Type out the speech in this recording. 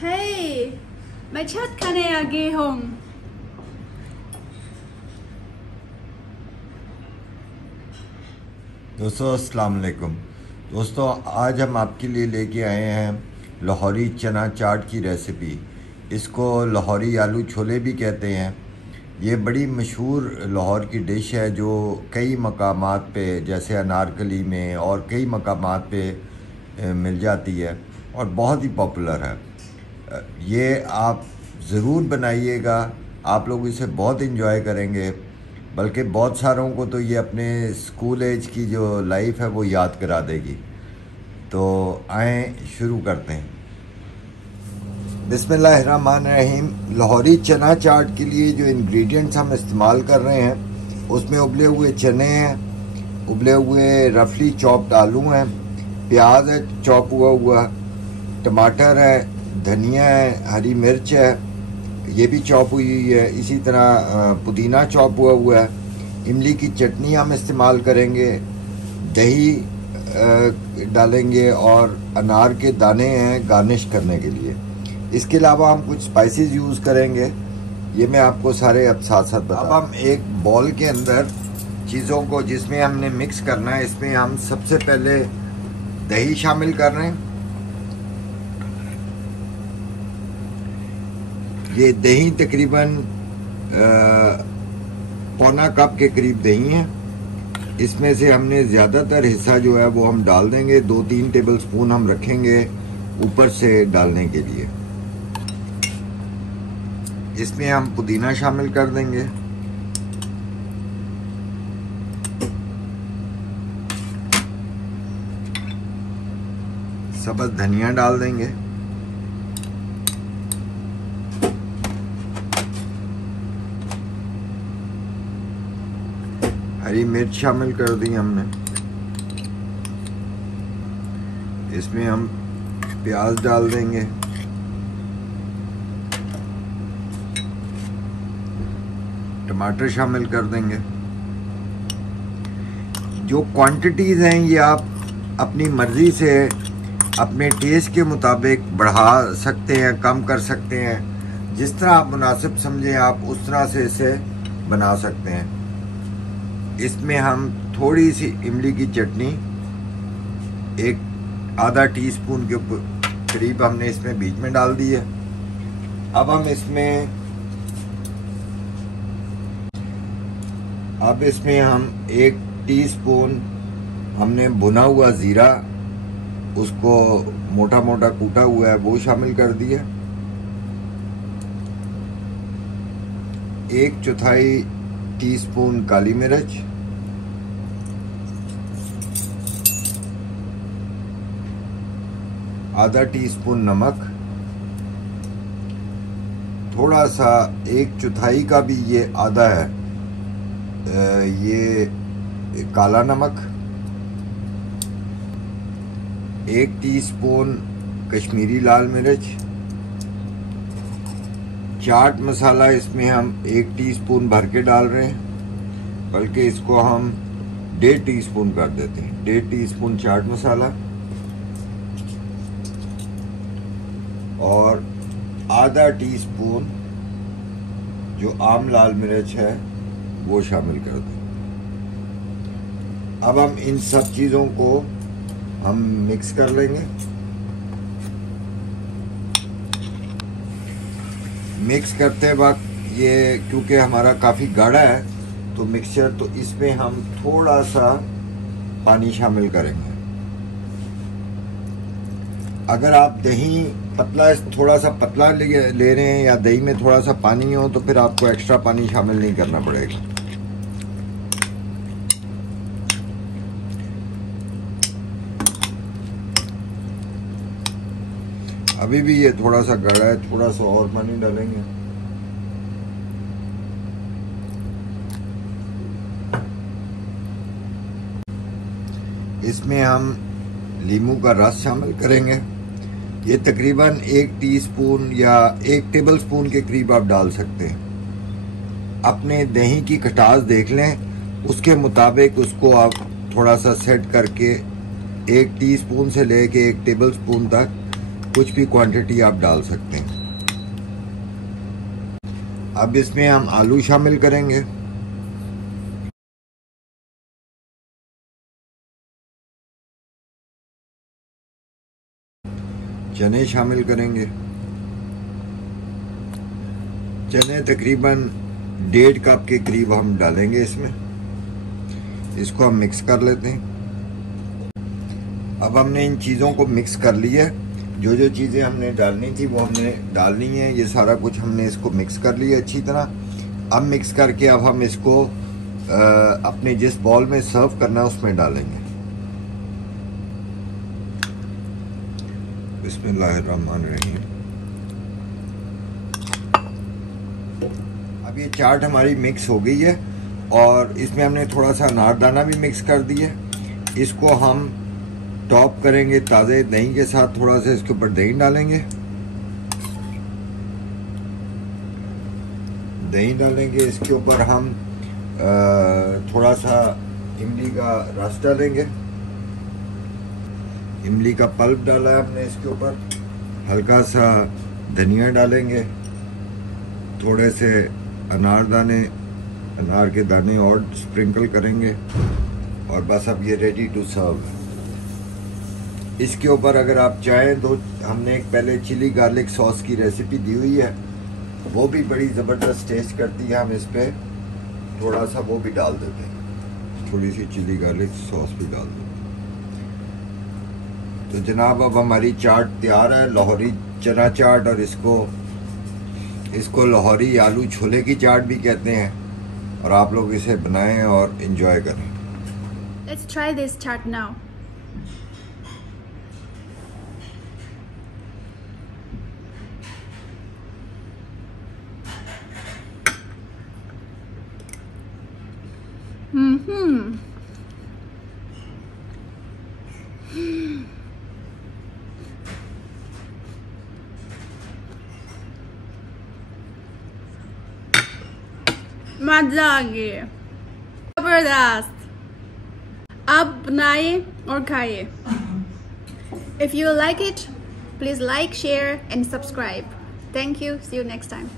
Hey, मैं छत खाने आ गई हूँ। दोस्तों अस्सलाम वालेकुम। दोस्तों आज हम आपके लिए लेके आए हैं लाहौरी चना चाट की रेसिपी। इसको लाहौरी आलू छोले भी कहते हैं। ये बड़ी मशहूर लाहौर की डिश है जो कई मकामात पे जैसे अनारकली में और कई मकामात पे मिल जाती है और बहुत ही पॉपुलर है। ये आप ज़रूर बनाइएगा, आप लोग इसे बहुत इन्जॉय करेंगे। बल्कि बहुत सारों को तो ये अपने स्कूल एज की जो लाइफ है वो याद करा देगी। तो आए शुरू करते हैं। बिस्मिल्लाहिर्रहमानिर्रहीम। लाहौरी चना चाट के लिए जो इंग्रेडिएंट्स हम इस्तेमाल कर रहे हैं उसमें उबले हुए चने हैं, उबले हुए रफली चॉप्ड आलू हैं, प्याज है चॉप हुआ, टमाटर है, धनिया है, हरी मिर्च है, ये भी चॉप हुई है, इसी तरह पुदीना चॉप हुआ है। इमली की चटनी हम इस्तेमाल करेंगे, दही डालेंगे और अनार के दाने हैं गार्निश करने के लिए। इसके अलावा हम कुछ स्पाइसेस यूज़ करेंगे, ये मैं आपको सारे अब साथ साथ बता। अब हम एक बॉल के अंदर चीज़ों को जिसमें हमने मिक्स करना है, इसमें हम सबसे पहले दही शामिल कर रहे हैं। ये दही तकरीबन पौना कप के करीब दही है। इसमें से हमने ज़्यादातर हिस्सा जो है वो हम डाल देंगे, 2-3 टेबल स्पून हम रखेंगे ऊपर से डालने के लिए। इसमें हम पुदीना शामिल कर देंगे, सब्ज़ धनिया डाल देंगे, हरी मिर्च शामिल कर दी हमने, इसमें हम प्याज डाल देंगे, टमाटर शामिल कर देंगे। जो क्वांटिटीज़ हैं ये आप अपनी मर्ज़ी से अपने टेस्ट के मुताबिक बढ़ा सकते हैं, कम कर सकते हैं। जिस तरह आप मुनासिब समझें आप उस तरह से इसे बना सकते हैं। इसमें हम थोड़ी सी इमली की चटनी, एक आधा टीस्पून के करीब हमने इसमें बीच में डाल दी है। अब इसमें हम 1 टीस्पून हमने भुना हुआ ज़ीरा, उसको मोटा मोटा कूटा हुआ है, वो शामिल कर दिया। 1/4 टीस्पून काली मिर्च, आधा टीस्पून नमक, थोड़ा सा 1/4 का भी ये आधा है ये काला नमक, 1 टीस्पून कश्मीरी लाल मिर्च, चाट मसाला इसमें हम 1 टीस्पून भर के डाल रहे हैं, बल्कि इसको हम 1.5 टीस्पून कर देते हैं। 1.5 टीस्पून चाट मसाला और आधा टीस्पून जो आम लाल मिर्च है वो शामिल कर दें। अब हम इन सब चीज़ों को हम मिक्स कर लेंगे। मिक्स करते वक्त ये क्योंकि हमारा काफ़ी गाढ़ा है तो मिक्सचर, तो इसमें हम थोड़ा सा पानी शामिल करेंगे। अगर आप दही पतला, थोड़ा सा पतला ले रहे हैं या दही में थोड़ा सा पानी हो तो फिर आपको एक्स्ट्रा पानी शामिल नहीं करना पड़ेगा। अभी भी ये थोड़ा सा गाढ़ा है, थोड़ा सा और पानी डालेंगे। इसमें हम लीमू का रस शामिल करेंगे। ये तकरीबन 1 टीस्पून या 1 टेबल स्पून के करीब आप डाल सकते हैं। अपने दही की खटास देख लें, उसके मुताबिक उसको आप थोड़ा सा सेट करके 1 टीस्पून से लेके 1 टेबल स्पून तक कुछ भी क्वांटिटी आप डाल सकते हैं। अब इसमें हम आलू शामिल करेंगे, चने शामिल करेंगे। चने तकरीबन 1.5 कप के करीब हम डालेंगे इसमें। इसको हम मिक्स कर लेते हैं। अब हमने इन चीज़ों को मिक्स कर लिया है। जो जो चीज़ें हमने डालनी थी वो हमने डालनी है। ये सारा कुछ हमने इसको मिक्स कर लिया अच्छी तरह। अब मिक्स करके अब हम इसको अपने जिस बॉल में सर्व करना है उसमें डालेंगे। बिस्मिल्लाहिर्रहमानिर्रहीम। अब ये चाट हमारी मिक्स हो गई है और इसमें हमने थोड़ा सा अनारदाना भी मिक्स कर दिया। इसको हम टॉप करेंगे ताज़े दही के साथ। थोड़ा सा इसके ऊपर दही डालेंगे, दही डालेंगे। इसके ऊपर हम थोड़ा सा इमली का रस डालेंगे। इमली का पल्प डाला है हमने इसके ऊपर। हल्का सा धनिया डालेंगे, थोड़े से अनार के दाने और स्प्रिंकल करेंगे और बस अब ये रेडी टू सर्व। इसके ऊपर अगर आप चाहें तो हमने एक पहले चिली गार्लिक सॉस की रेसिपी दी हुई है, वो भी बड़ी ज़बरदस्त टेस्ट करती है। हम इस पर थोड़ा सा वो भी डाल देते हैं, थोड़ी सी चिली गार्लिक सॉस भी डाल देते हैं। तो जनाब अब हमारी चाट तैयार है, लाहौरी चना चाट। और इसको लाहौरी आलू छोले की चाट भी कहते हैं। और आप लोग इसे बनाएं और एंजॉय करें। Let's try this chaat now. मजा आ गया, जबरदस्त। आप बनाइए और खाइए। If you like it, please like, share and subscribe. Thank you. See you next time.